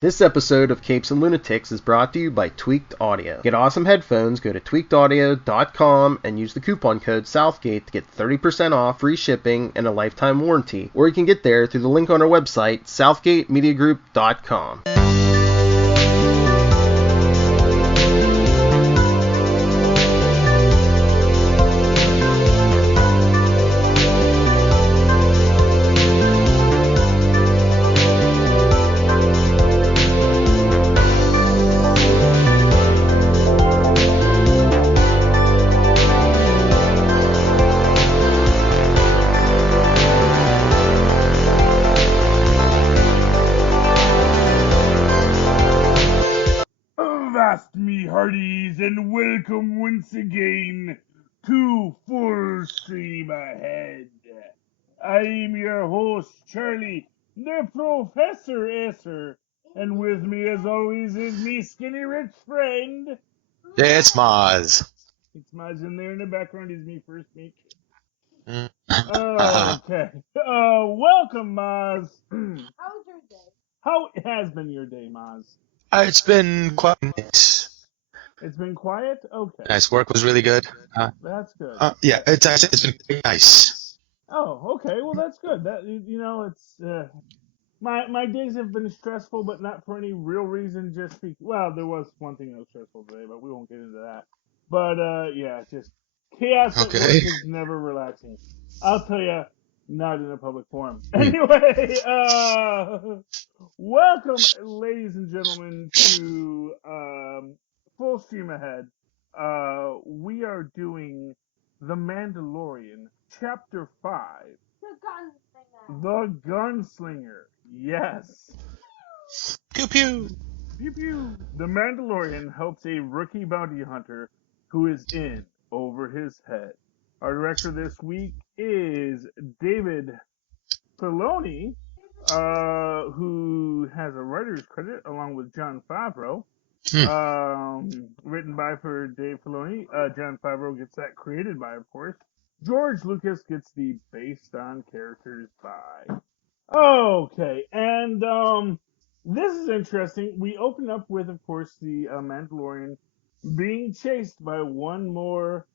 This episode of Capes and Lunatics is brought to you by Tweaked Audio. Get awesome headphones, go to tweakedaudio.com and use the coupon code Southgate to get 30% off, free shipping, and a lifetime warranty. Or you can get there through the link on our website, southgatemediagroup.com. Hearties, and welcome once again to Full Stream Ahead. I'm your host, Charlie, the Professor Esser, and with me as always is me skinny rich friend. Yeah, it's Mozz. It's Mozz in there in the background is me first mate. Okay. Welcome, Mozz. How was your day? How has been your day, Mozz? It's been quite nice. It's been quiet? Okay. Nice. Work was really good. That's good. Yeah, it's been pretty nice. Oh, okay. Well, that's good. That it's my days have been stressful, but not for any real reason. Well, there was one thing that was stressful today, but we won't get into that. But yeah, just chaos at work is never relaxing. I'll tell you, not in a public forum. Anyway, welcome, ladies and gentlemen, to Full Stream Ahead. We are doing The Mandalorian, Chapter 5. The Gunslinger. Yes. Pew pew. Pew pew. The Mandalorian helps a rookie bounty hunter who is in over his head. Our director this week is David Filoni, who has a writer's credit along with Jon Favreau. Written by for Dave Filoni. Jon Favreau gets that created by, of course. George Lucas gets the based on characters by. Okay, and this is interesting. We open up with, of course, the Mandalorian being chased by one more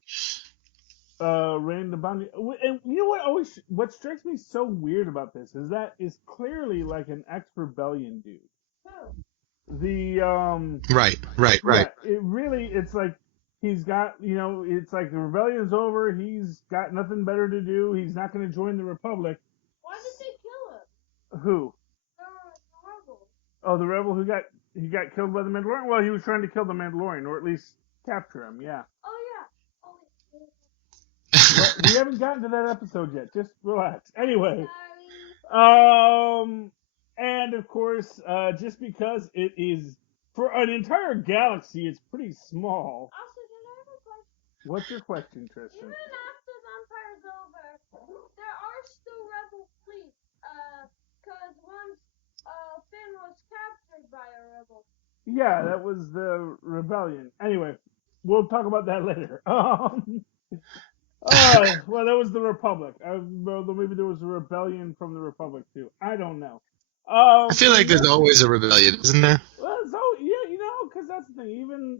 random bounty. And you know what strikes me so weird about this is that is clearly like an ex-rebellion dude. The Right. Yeah, it's like he's got, it's like the rebellion's over, he's got nothing better to do, he's not going to join the Republic. Why did they kill him? Who? The rebel. Oh, the rebel who got killed by the Mandalorian? Well, he was trying to kill the Mandalorian, or at least capture him, yeah. Oh, yeah. But we haven't gotten to that episode yet, just relax. Anyway. And of course, just because it is for an entire galaxy, it's pretty small. Also, can I have a question? What's your question, Tristan? Even after the Empire's over, there are still rebel fleets. Cause once Finn was captured by a rebel. Yeah, that was the rebellion. Anyway, we'll talk about that later. Well, that was the Republic. Maybe there was a rebellion from the Republic too. I don't know. I feel like there's always a rebellion, isn't there? Well, yeah, because that's the thing. Even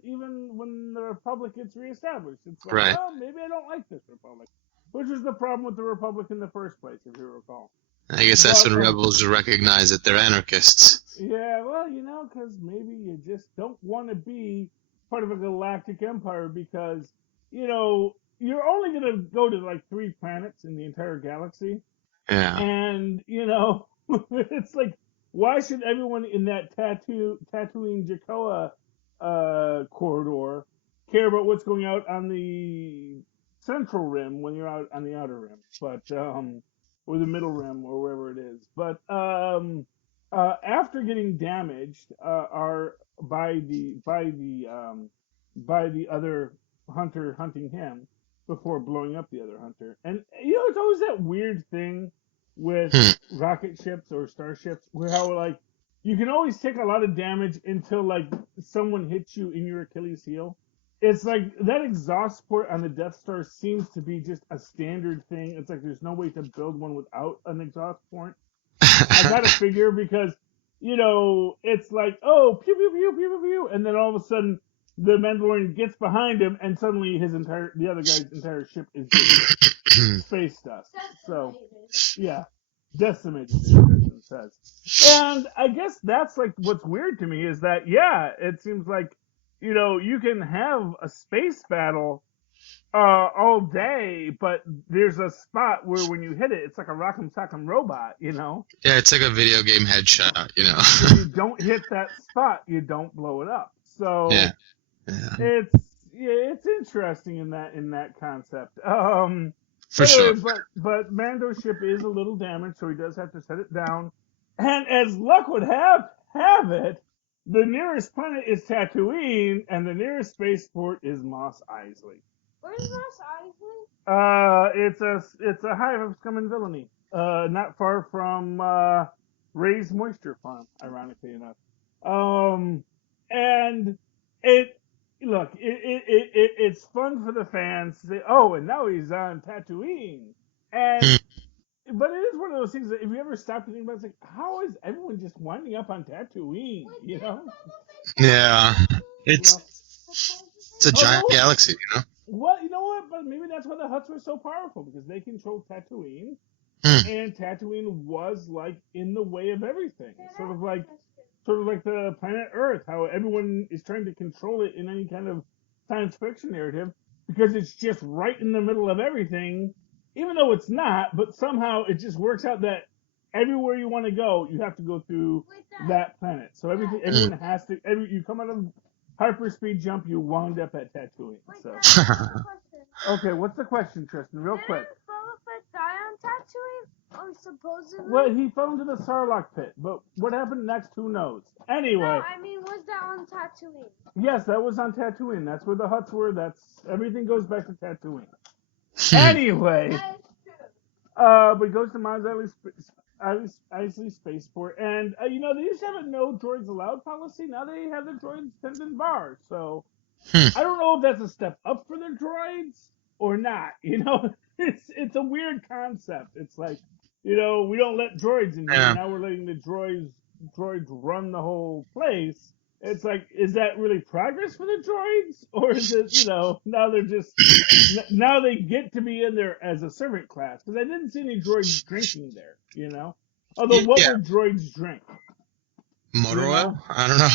when the Republic gets reestablished, it's like, right. Oh, maybe I don't like this Republic. Which is the problem with the Republic in the first place, if you recall. I guess that's when rebels recognize that they're anarchists. Yeah, well, because maybe you just don't want to be part of a galactic empire because, you're only going to go to like 3 planets in the entire galaxy. Yeah. And, it's like, why should everyone in that Tatooine Jacoa corridor care about what's going out on the central rim when you're out on the outer rim, but or the middle rim or wherever it is. But after getting damaged by the other hunter hunting him before blowing up the other hunter, and it's always that weird thing with rocket ships or starships where how like you can always take a lot of damage until like someone hits you in your Achilles heel. It's like that exhaust port on the Death Star seems to be just a standard thing. It's like there's no way to build one without an exhaust port. I gotta figure because it's like, oh, pew pew pew pew pew pew, and then all of a sudden the Mandalorian gets behind him, and suddenly the other guy's entire ship is just space dust. So, yeah, decimated, as Christian says. And I guess that's like what's weird to me is that, yeah, it seems like, you can have a space battle all day, but there's a spot where when you hit it, it's like a rock'em sock'em robot, Yeah, it's like a video game headshot, If you don't hit that spot, you don't blow it up. So Yeah. it's interesting in that concept. For sure. But Mando's ship is a little damaged, so he does have to set it down. And as luck would have it, the nearest planet is Tatooine, and the nearest spaceport is Mos Eisley. Where's Mos Eisley? It's a hive of scum and villainy. Not far from Ray's Moisture Farm, ironically enough. And it's fun for the fans to say, oh, and now he's on Tatooine. But it is one of those things that if you ever stop to think about it, it's like, how is everyone just winding up on Tatooine, Yeah. It's a giant galaxy, Well, you know what? But maybe that's why the Hutts were so powerful, because they controlled Tatooine, and Tatooine was like in the way of everything. Sort of like the planet Earth, how everyone is trying to control it in any kind of science fiction narrative, because it's just right in the middle of everything, even though it's not. But somehow it just works out that everywhere you want to go, you have to go through that planet. So everyone has to. You come out of hyperspeed jump, you wound up at Tatooine. So. Okay, what's the question, Tristan? Real quick. Did Boba Fett die on Tatooine? Or supposedly? Well, he fell into the Sarlacc pit, but what happened next, who knows? Anyway. No, I mean, was that on Tatooine? Yes, that was on Tatooine. That's where the Hutts were. Everything goes back to Tatooine. Anyway. That is true. But it goes to Mos Eisley Spaceport, and they used to have a no droids allowed policy. Now they have the droids tend in bars. So I don't know if that's a step up for the droids or not. It's a weird concept. It's like, we don't let droids in here. Yeah. Now we're letting the droids run the whole place. It's like, is that really progress for the droids, or is it, now they get to be in there as a servant class? Because I didn't see any droids drinking there, Although, what would droids drink? Motor oil? I don't know.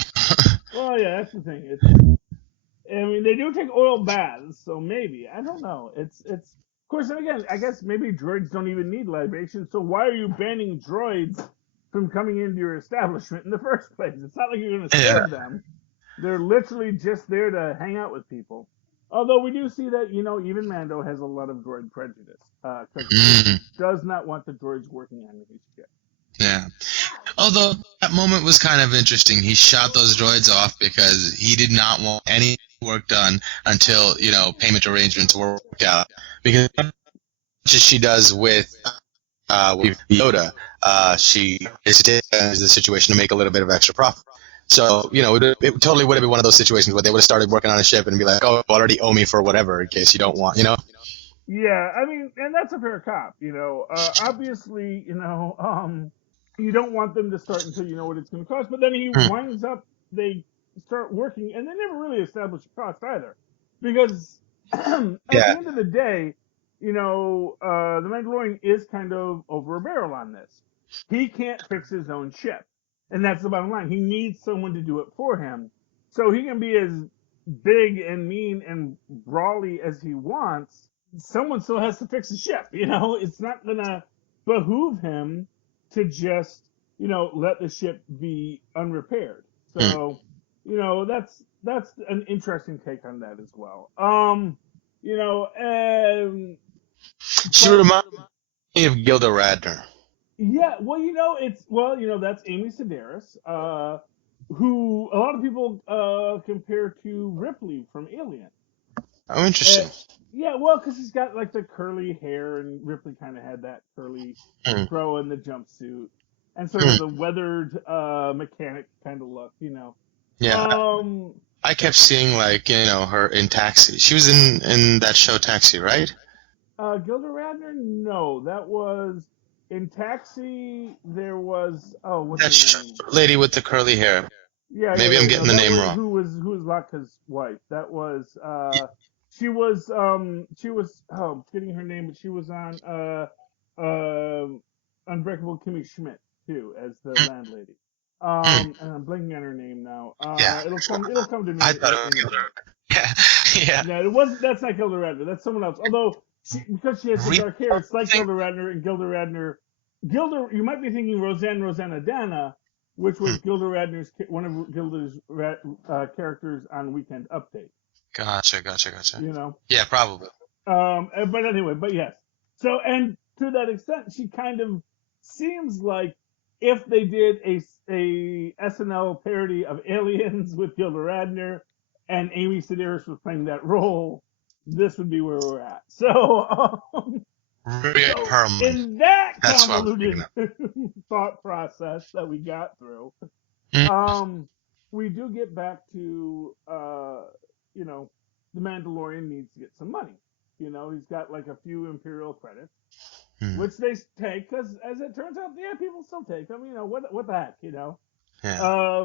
Well, yeah, that's the thing. They do take oil baths, so maybe. I don't know. It's of course, and again, I guess maybe droids don't even need libation, so why are you banning droids from coming into your establishment in the first place? It's not like you're going to serve them. They're literally just there to hang out with people. Although we do see that, even Mando has a lot of droid prejudice. Because he does not want the droids working on his ship. Yeah. Although that moment was kind of interesting. He shot those droids off because he did not want any work done until, payment arrangements were worked out. Because much as she does with Yoda, she is in the situation to make a little bit of extra profit. So, it totally would have been one of those situations where they would have started working on a ship and be like, oh, you already owe me for whatever in case you don't want, Yeah, and that's a fair cop, Obviously, you don't want them to start until you know what it's going to cost, but then he winds up, they start working, and they never really establish a cost either. Because at the end of the day, the Mandalorian is kind of over a barrel on this. He can't fix his own ship. And that's the bottom line. He needs someone to do it for him. So he can be as big and mean and brawly as he wants. Someone still has to fix the ship, It's not going to behoove him to just, let the ship be unrepaired. So, that's an interesting take on that as well. She reminded me of Gilda Radner. Yeah, that's Amy Sedaris, who a lot of people compare to Ripley from Alien. Oh, interesting. Because he's got like the curly hair, and Ripley kind of had that curly fro in the jumpsuit, and sort of the weathered mechanic kind of look, Yeah. I kept seeing her in Taxi. She was in that show Taxi, right? Gilda Radner? No, that was In Taxi, there was what's That her name? lady with the curly hair. Yeah. Maybe I'm No, getting the that name was wrong. who was Laka's wife. That was she was forgetting her name, but she was on Unbreakable Kimmy Schmidt too as the landlady. Hmm. And I'm blanking on her name now. Yeah. It'll come to I me thought it was in a bit. Gilder. Yeah. Yeah. No, it wasn't. That's not Gilda Radner. That's someone else. Although because she has the Really? dark hair, it's like Think- Gilda Radner and Gilda Radner. You might be thinking Rosanna Dana, which Hmm. was Gilda Radner's one of Gilda's characters on Weekend Update. Gotcha. You know. Yeah, probably. But anyway, but yes. So and to that extent, she kind of seems like if they did a SNL parody of Aliens with Gilda Radner and Amy Sedaris was playing that role, this would be where we're at. So, Rhea so Perlman. in that That's what I was thinking convoluted thought process that we got through, Mm. we do get back to you know, the Mandalorian needs to get some money. You know, he's got like a few Imperial credits, Hmm. which they take because, as it turns out, yeah, people still take them. You know, what the heck, you know. Yeah.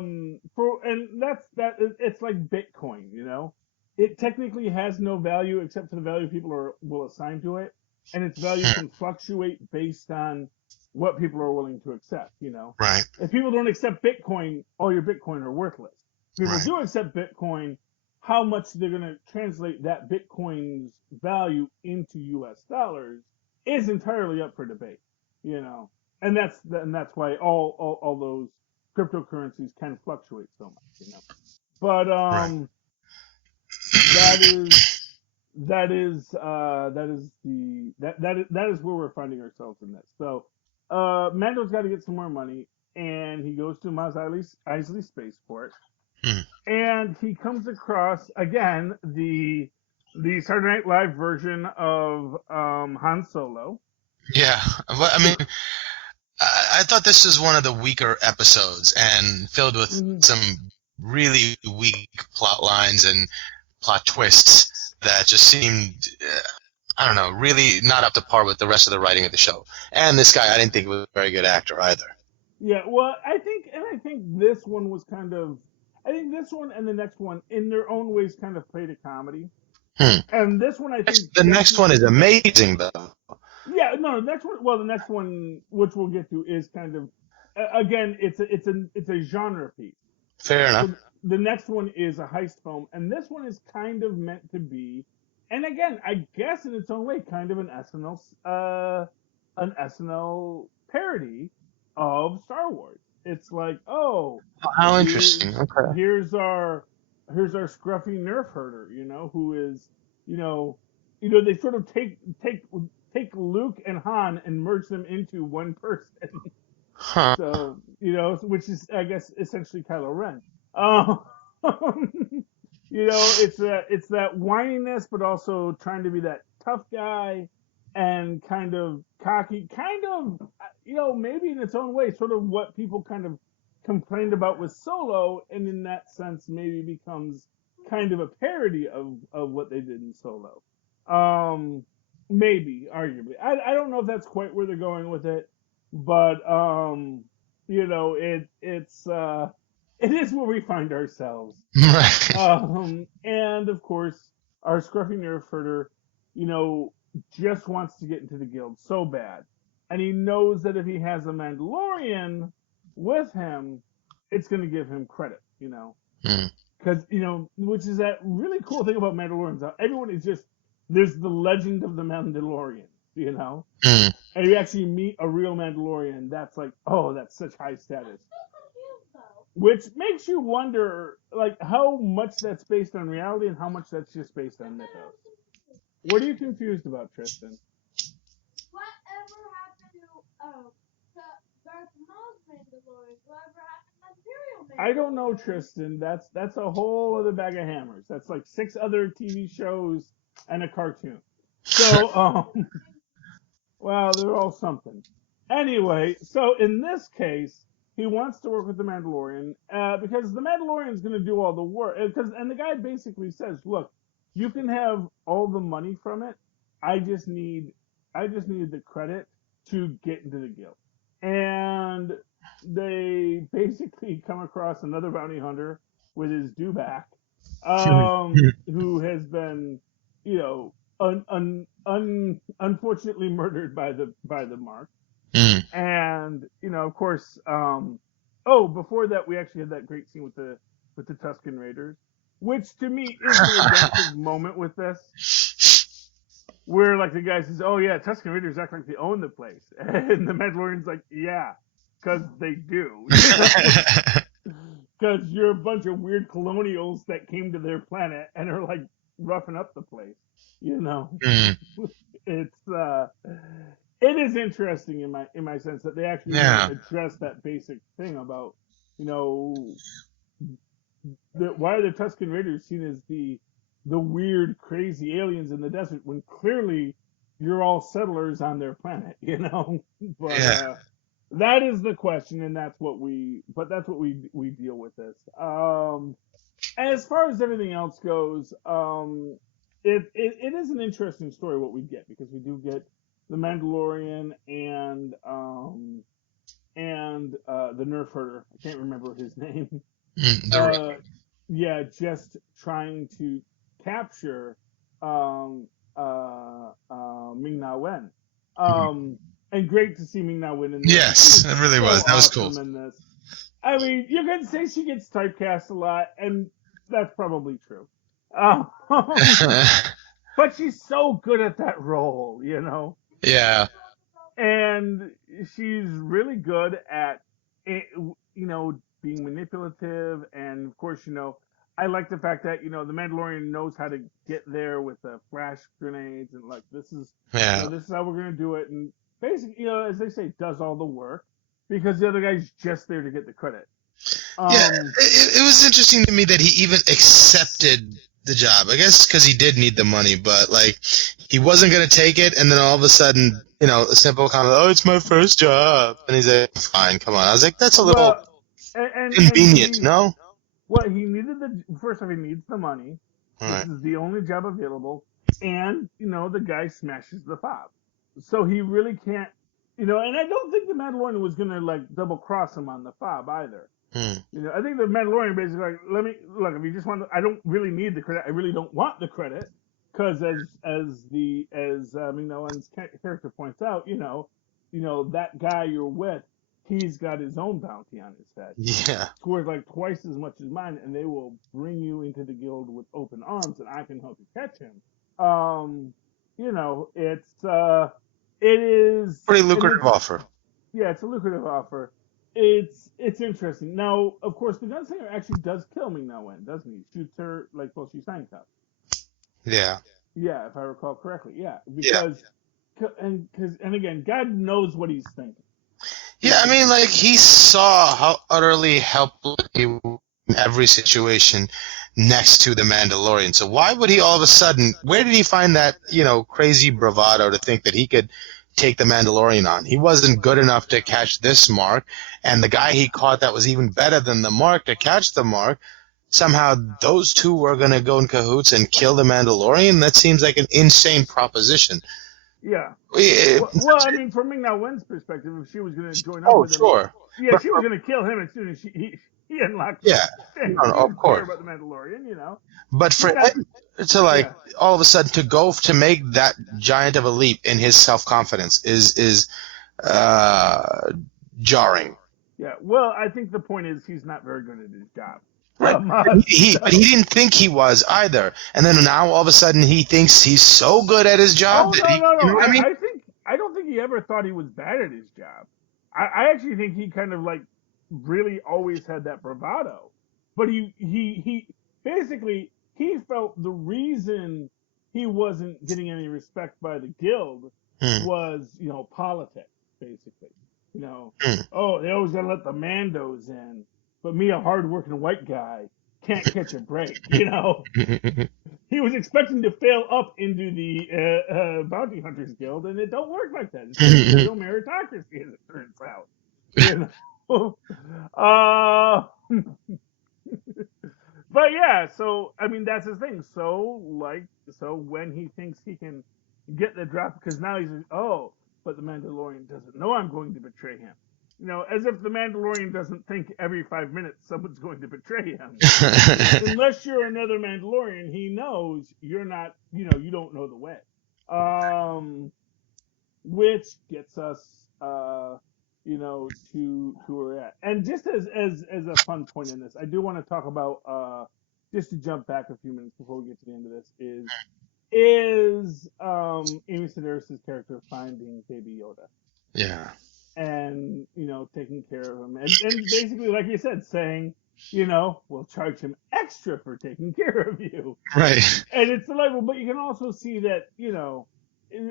It's like Bitcoin. You know, it technically has no value except for the value people will assign to it, and its value Hmm. can fluctuate based on what people are willing to accept. You know, Right. if people don't accept Bitcoin, all your Bitcoin are worthless. If people Right. do accept Bitcoin, how much they're going to translate that Bitcoin's value into U.S. dollars is entirely up for debate. You know, and that's why all those cryptocurrencies can fluctuate so much. You know, but Right. that is where we're finding ourselves in this. So, Mando's got to get some more money, and he goes to Mos Eisley Spaceport, Hmm. and he comes across again the Saturday Night Live version of Han Solo. Yeah. But, I mean, I thought this was one of the weaker episodes and filled with some really weak plot lines and plot twists that just seemed, I don't know, really not up to par with the rest of the writing of the show. And this guy, I didn't think was a very good actor either. Yeah, well, I think this one was kind of, I think this one and the next one, in their own ways, kind of played a comedy. And this one, I think The next one is amazing, though. Yeah, no, the next one. Well, the next one, which we'll get to, is kind of, again, it's a genre piece. Fair enough. So the next one is a heist film, and this one is kind of meant to be, and again, I guess in its own way, kind of an SNL parody of Star Wars. It's like, oh, How interesting. Okay. here's our scruffy nerf herder, you know, who is, you know, they sort of take Luke and Han and merge them into one person. Huh. So, which is, I guess, essentially Kylo Ren. It's that whininess, but also trying to be that tough guy and kind of cocky, kind of, maybe in its own way, sort of what people kind of complained about with Solo, and in that sense, maybe becomes kind of a parody of what they did in Solo. Maybe, arguably. I don't know if that's quite where they're going with it, but it is where we find ourselves. Right. And of course, our scruffy nerf herder, just wants to get into the guild so bad. And he knows that if he has a Mandalorian with him, it's going to give him credit, Because, which is that really cool thing about Mandalorians. Everyone is just, there's the legend of the Mandalorian, And you actually meet a real Mandalorian, that's like, oh, that's such high status. Which makes you wonder, like, how much that's based on reality and how much that's just based on mythos. What are you confused about, Tristan? Whatever happened to Darth Maul's Mandalorian? Whatever happened to Imperial Mandalorian? I don't know, Tristan. That's a whole other bag of hammers. That's like 6 other TV shows and a cartoon. So, well, they're all something. Anyway, so in this case, he wants to work with the Mandalorian because the Mandalorian is going to do all the work. And the guy basically says, "Look, you can have all the money from it. I just need the credit to get into the guild. And they basically come across another bounty hunter with his dewback, who has been, you know, unfortunately murdered by the mark. Mm. And you know, of course, before that, we actually had that great scene with the Tusken Raiders, which to me is the redemptive moment with this, where like the guy says, "Oh yeah, Tusken Raiders act like they own the place," and the Mandalorian's like, "Yeah, because they do, because you're a bunch of weird colonials that came to their planet and are like roughing up the place, you know." Mm. It's it is interesting in my sense that they actually Yeah. address that basic thing about, you know, why are the Tusken Raiders seen as the weird, crazy aliens in the desert when clearly you're all settlers on their planet, you know? But Yeah. that is the question, and that's what we deal with this. As far as everything else goes, it is an interesting story what we get, because we do get the Mandalorian and the Nerf herder. I can't remember his name. Yeah, just trying to capture Ming-Na Wen. And great to see Ming-Na Wen in this. Yes, it really was. That was cool. In this. I mean, you could say she gets typecast a lot, and that's probably true. But she's so good at that role, you know? Yeah. And she's really good at, you know, being manipulative. And of course, you know, I like the fact that, you know, the Mandalorian knows how to get there with the flash grenades, and like, this is, you know, this is how we're going to do it. And basically, you know, as they say, does all the work, because the other guy's just there to get the credit. Yeah, it was interesting to me that he even accepted the job. I guess because he did need the money, but like, he wasn't going to take it, and then all of a sudden, you know, a simple comment, "Oh, it's my first job," and he's like, "Fine, come on." I was like, "That's a little convenient, no?" Well, he needed first off, he needs the money. Right. This is the only job available, and you know, the guy smashes the fob, so he really can't, you know. And I don't think the Mandalorian was gonna like double cross him on the fob either. You know, I think the Mandalorian basically like, let me look. If you just want, I don't really need the credit. I really don't want the credit, because as Ming-Na Wen's character points out, you know, that guy you're with, he's got his own bounty on his head. Yeah. It's worth like twice as much as mine, and they will bring you into the guild with open arms, and I can help you catch him. You know, it is pretty lucrative offer. Yeah, it's a lucrative offer. It's interesting. Now, of course, the gunslinger actually does kill Ming-Na Wen, doesn't he? Shoots her like while she's handcuffed. Yeah. Yeah, if I recall correctly. Yeah, because and again, God knows what he's thinking. Yeah, I mean, like, he saw how utterly helpless he was in every situation next to the Mandalorian. So why would he all of a sudden, where did he find that, you know, crazy bravado to think that he could take the Mandalorian on? He wasn't good enough to catch this mark, and the guy he caught that was even better than the mark to catch the mark, somehow those two were going to go in cahoots and kill the Mandalorian? That seems like an insane proposition. Yeah. Well, I mean, from Ming-Na Wen's perspective, if she was going to join up with him, yeah, she was going to kill him as soon as he unlocked. Yeah, of course. Care about the Mandalorian, you know. But for him to all of a sudden to go to make that giant of a leap in his self-confidence is jarring. Yeah. Well, I think the point is he's not very good at his job. Right. But he didn't think he was either, and then now all of a sudden he thinks he's so good at his job. No. You know what I mean? I don't think he ever thought he was bad at his job. I actually think he kind of like really always had that bravado, but he basically he felt the reason he wasn't getting any respect by the guild was, you know, politics, basically. You know, oh, they always gotta let the Mandos in. But me, a hard-working white guy, can't catch a break, you know? He was expecting to fail up into the Bounty Hunters Guild, and it don't work like that. It's real meritocracy, as it turns out. You know? But yeah, so, I mean, that's his thing. So when he thinks he can get the drop, because now he's, but the Mandalorian doesn't know I'm going to betray him. You know, as if the Mandalorian doesn't think every 5 minutes someone's going to betray him. Unless you're another Mandalorian, he knows you're not, you know, you don't know the way. Which gets us, you know, to where we're at. And just as a fun point in this, I do want to talk about, just to jump back a few minutes before we get to the end of this, is Amy Sedaris' character finding Baby Yoda. Yeah. And, you know, taking care of him. And basically, like you said, saying, you know, we'll charge him extra for taking care of you. Right. And it's delightful, but you can also see that, you know,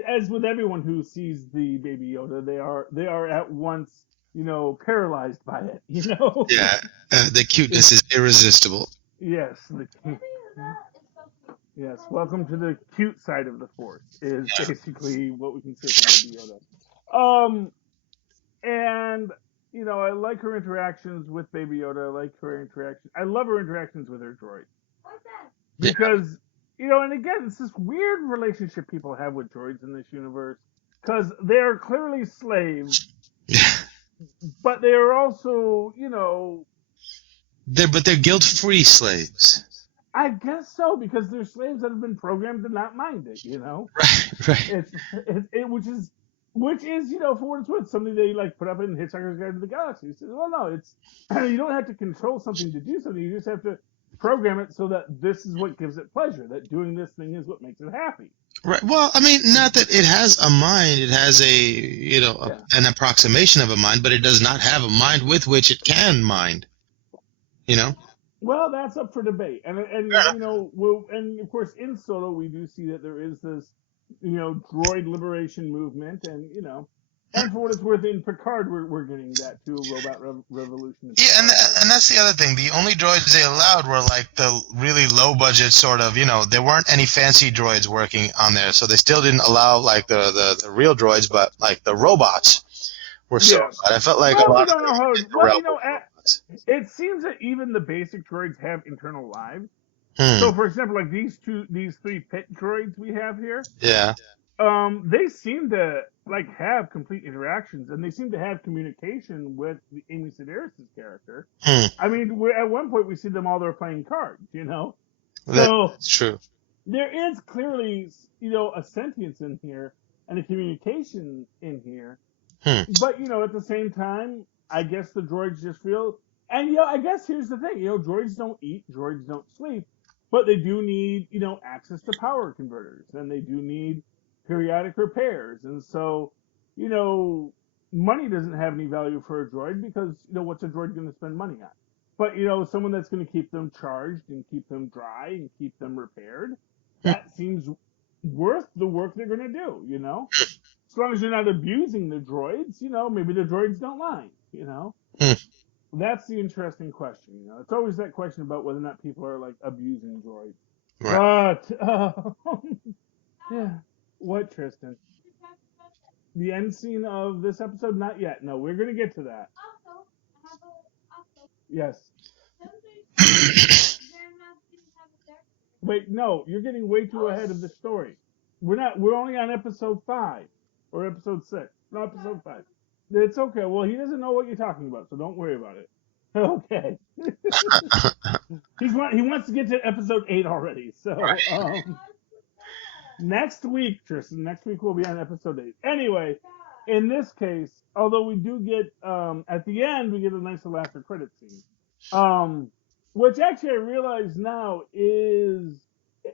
as with everyone who sees the Baby Yoda, they are at once, you know, paralyzed by it, you know? Yeah. The cuteness is irresistible. Yes. Yes. Welcome to the cute side of the Force, is basically what we can say for Baby Yoda. And, you know, I like her interactions with Baby Yoda. I love her interactions with her droid. Because, you know, and again, it's this weird relationship people have with droids in this universe. Because they're clearly slaves. But they are also, you know... They're guilt-free slaves. I guess so, because they're slaves that have been programmed to not mind it, you know? Right. Which is, you know, for what it's worth, something they, like, put up in Hitchhiker's Guide to the Galaxy. He says, well, no, it's, you don't have to control something to do something. You just have to program it so that this is what gives it pleasure, that doing this thing is what makes it happy. Right. Well, I mean, not that it has a mind. It has an approximation of a mind, but it does not have a mind with which it can mind. You know? Well, that's up for debate. And you know, and of course, in Solo, we do see that there is this, you know, droid liberation movement, and, you know, and for what it's worth, in Picard, we're getting that too, a robot revolution. Yeah, and that's the other thing. The only droids they allowed were like the really low budget sort of, you know, there weren't any fancy droids working on there, so they still didn't allow like the real droids, but like the robots were so. I felt like a lot of it seems that even the basic droids have internal lives. So, for example, like these 3 pit droids we have here. Yeah. They seem to like have complete interactions, and they seem to have communication with Amy Sedaris' character. I mean, at one point we see them all there playing cards, you know. That's true. There is clearly, you know, a sentience in here and a communication in here. But, you know, at the same time, I guess the droids just feel, and, you know, I guess here's the thing, you know, droids don't eat, droids don't sleep, but they do need, you know, access to power converters, and they do need periodic repairs. And so, you know, money doesn't have any value for a droid because, you know, what's a droid going to spend money on? But, you know, someone that's going to keep them charged and keep them dry and keep them repaired, that seems worth the work they're going to do, you know? As long as you're not abusing the droids, you know, maybe the droids don't mind, you know? That's the interesting question, you know? It's always that question about whether or not people are, like, abusing droids. Right. But, yeah. What, Tristan? The end scene of this episode? Not yet. No, we're going to get to that. Yes. Wait, no, you're getting way too ahead of the story. We're only on episode 5 or episode 6. No, episode 5. It's okay. Well, he doesn't know what you're talking about, so don't worry about it. Okay. He wants to get to episode 8 already. So, next week, Tristan, we'll be on episode 8. Anyway, in this case, although we do get, at the end, we get a nice little after credit scene. Which actually I realize now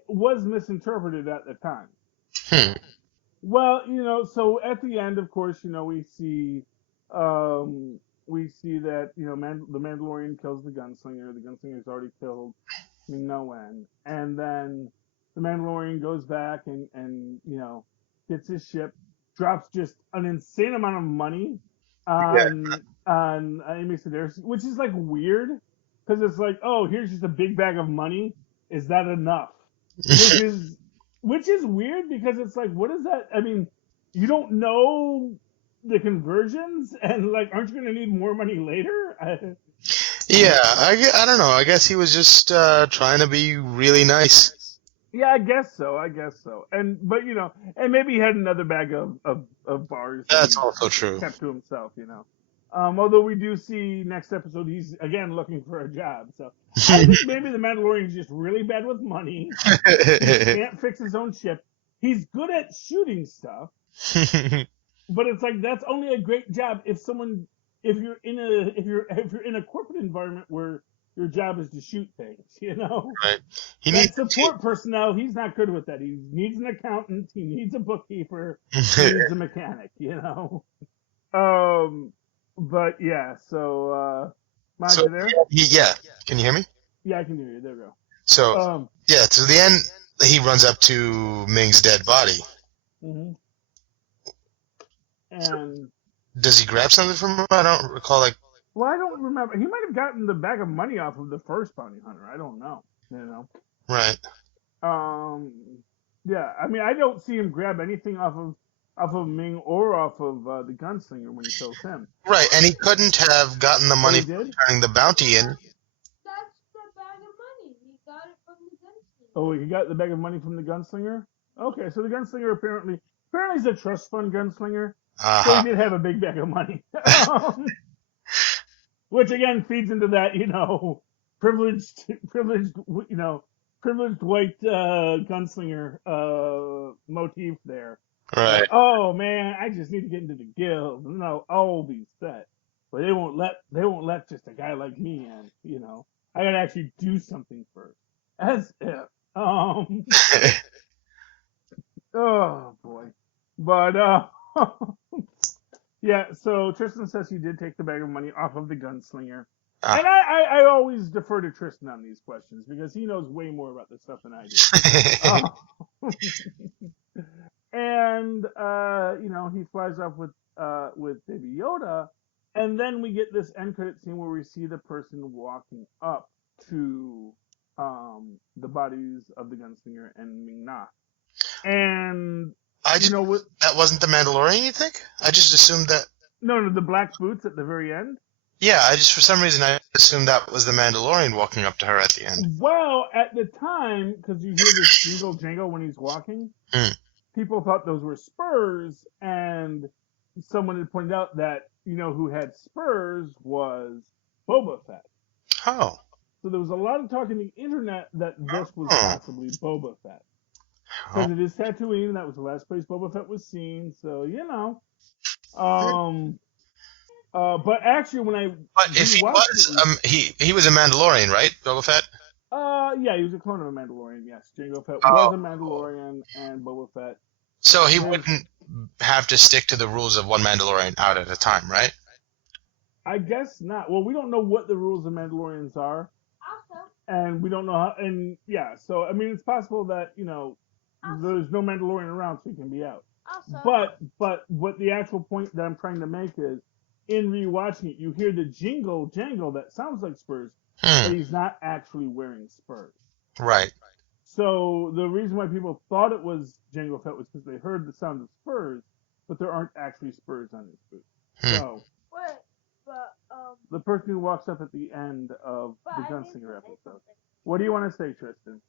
was misinterpreted at the time. Well, you know, so at the end, of course, you know, we see that, you know, the Mandalorian kills the gunslinger. The gunslinger's already killed Ming-Na Wen. And then the Mandalorian goes back and you know, gets his ship, drops just an insane amount of money on Amy Sedaris, which is like weird, because it's like, oh, here's just a big bag of money. Is that enough? Which is weird, because it's like, what is that? I mean, you don't know the conversions, and like, aren't you going to need more money later? Yeah, I don't know. I guess he was just trying to be really nice. Yeah, I guess so. But and maybe he had another bag of bars that That's he also true. kept to himself. Although we do see next episode he's again looking for a job. So I think maybe the Mandalorian's just really bad with money. He can't fix his own ship. He's good at shooting stuff, but it's like that's only a great job if you're in a corporate environment where your job is to shoot things, Right. He That needs support personnel, he's not good with that. He needs an accountant, he needs a bookkeeper, he needs a mechanic, But yeah, so Mike, So you there? yeah. Can you hear me? Yeah, I can hear you. There we go. So yeah, to the end, he runs up to Ming's dead body. Mm-hmm. And Does he grab something from him? I don't recall. well, I don't remember. He might have gotten the bag of money off of the first bounty hunter. I don't know. Right. Yeah. I mean, I don't see him grab anything off of Ming or off of the gunslinger when he kills him. Right, and he couldn't have gotten the money he from did? turning the bounty in. That's the bag of money. He got it from the gunslinger. Oh, he got the bag of money from the gunslinger? Okay, so the gunslinger apparently he's a trust fund gunslinger. So he did have a big bag of money. Which again feeds into that, privileged white gunslinger motif there. Right. Like, oh man, I just need to get into the guild. No, I'll be set. But they won't let just a guy like me in, I gotta actually do something first. As if. Oh boy. But yeah, so Tristan says he did take the bag of money off of the gunslinger. And I always defer to Tristan on these questions because he knows way more about this stuff than I do. And he flies off with Baby Yoda, and then we get this end credit scene where we see the person walking up to the bodies of the gunslinger and Ming-Na. And that wasn't the Mandalorian, you think? I just assumed that. No, the black boots at the very end. Yeah, for some reason I assumed that was the Mandalorian walking up to her at the end. Well, at the time, because you hear this jingle jangle when he's walking, people thought those were spurs, and someone had pointed out that who had spurs was Boba Fett. Oh. So there was a lot of talk in the internet that this was possibly Boba Fett. Because it is Tatooine, and that was the last place Boba Fett was seen, so but actually, But if he was, he was a Mandalorian, right, Boba Fett? Yeah, he was a clone of a Mandalorian. Yes, Jango Fett was a Mandalorian, and Boba Fett. So he wouldn't have to stick to the rules of one Mandalorian out at a time, right? I guess not. Well, we don't know what the rules of Mandalorians are, and we don't know how. And yeah, so I mean, it's possible that there's no Mandalorian around, so he can be out. But what the actual point that I'm trying to make is, in rewatching it, you hear the jingle jangle that sounds like spurs, but he's not actually wearing spurs. Right. So the reason why people thought it was Jango Fett was because they heard the sound of spurs, but there aren't actually spurs on his boots. So the person who walks up at the end of the Gunslinger episode. What do you want to say, Tristan?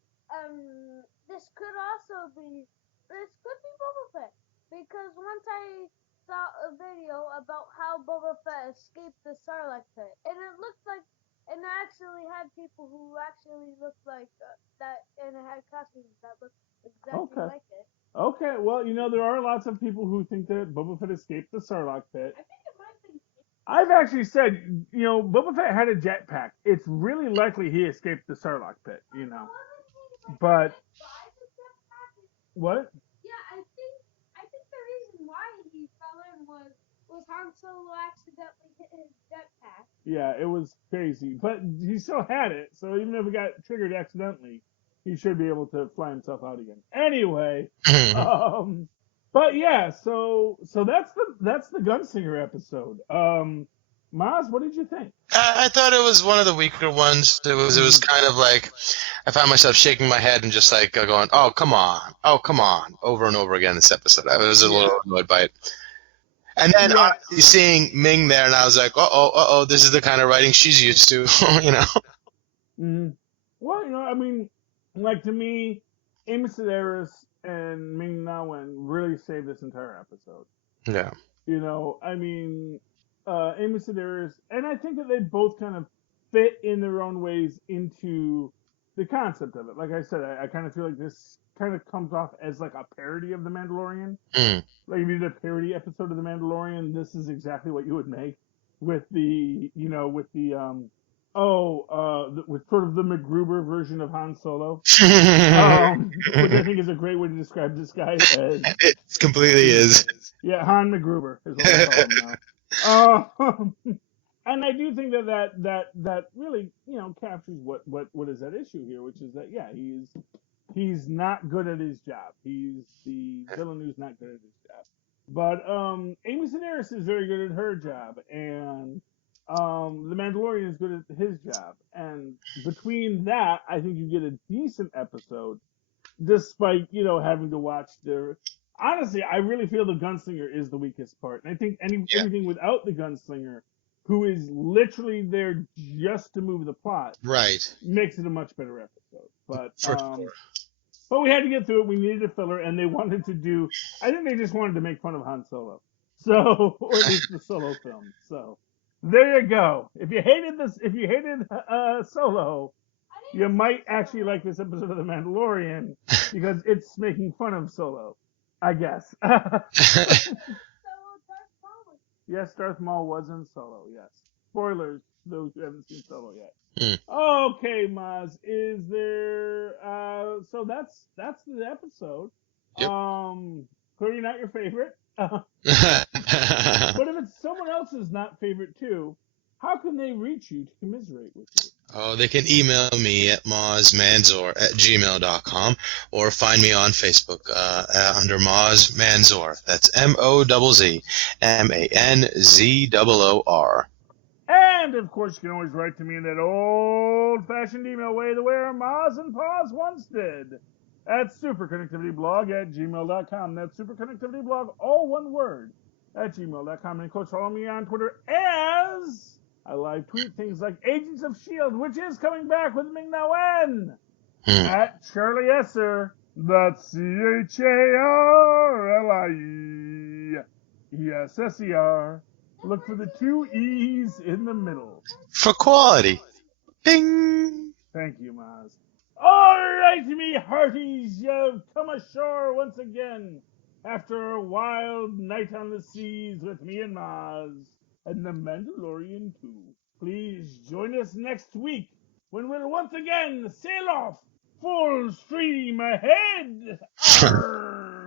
This could be Boba Fett, because once I saw a video about how Boba Fett escaped the Sarlacc pit, and it looked like, and it actually had people who actually looked like that, and it had costumes that looked exactly like it. Okay, well, there are lots of people who think that Boba Fett escaped the Sarlacc pit. I think it might be. I've actually said, Boba Fett had a jetpack. It's really likely he escaped the Sarlacc pit, But what? Yeah, I think the reason why he fell in was Han Solo accidentally hit his jetpack. Yeah, it was crazy, but he still had it. So even if it got triggered accidentally, he should be able to fly himself out again. Anyway, but yeah, so that's the Gunslinger episode. Mozz, what did you think? I thought it was one of the weaker ones. It was kind of like I found myself shaking my head and just like going, "Oh come on, over and over again." This episode, I was a little annoyed by it. And then honestly, seeing Ming there, and I was like, "Oh, this is the kind of writing she's used to," Well, I mean, like to me, Amy Sedaris and Ming-Na Wen really saved this entire episode. Yeah. You know, I mean, Amy Sedaris, and I think that they both kind of fit in their own ways into the concept of it. Like I said, I kind of feel like this kind of comes off as like a parody of The Mandalorian. Mm. Like if you did a parody episode of The Mandalorian, this is exactly what you would make with the, you know, with the, with sort of the MacGruber version of Han Solo. Which I think is a great way to describe this guy as. It completely is. Yeah, Han MacGruber is what I call him now. And I do think that really, you know, captures what is at issue here, which is that, yeah, he's not good at his job. He's the villain who's not good at his job. But Amy Sedaris is very good at her job, and the Mandalorian is good at his job. And between that, I think you get a decent episode, despite, you know, having to watch the. Honestly, I really feel the gunslinger is the weakest part, and I think anything without the gunslinger, who is literally there just to move the plot, Right. makes it a much better episode. But For sure. But we had to get through it. We needed a filler, and they wanted to do. I think they just wanted to make fun of Han Solo, so or at least the Solo film. So there you go. If you hated Solo, you might actually like this episode of The Mandalorian because it's making fun of Solo, I guess. Yes, Darth Maul was in Solo. Yes. Spoilers, those who haven't seen Solo yet. Okay, Mozz, is there? So that's the episode. Yep. Clearly not your favorite. But if it's someone else's not favorite too, how can they reach you to commiserate with you? Oh, they can email me at mozzmanzoor@gmail.com or find me on Facebook under Mozz Manzoor. That's MOZZMANZOOR. And, of course, you can always write to me in that old-fashioned email way the way our Mozz and Paws once did at superconnectivityblog@gmail.com. That's superconnectivityblog, all one word, at gmail.com. And, of course, follow me on Twitter as I live tweet things like Agents of S.H.I.E.L.D., which is coming back with Ming-Na Wen, at Charlie Esser. That's CHARLIESSER. Look for the two E's in the middle. For quality. Ding! Thank you, Mozz. All right, me hearties, you've come ashore once again after a wild night on the seas with me and Mozz and the Mandalorian 2. Please join us next week when we'll once again sail off full stream ahead. Arr!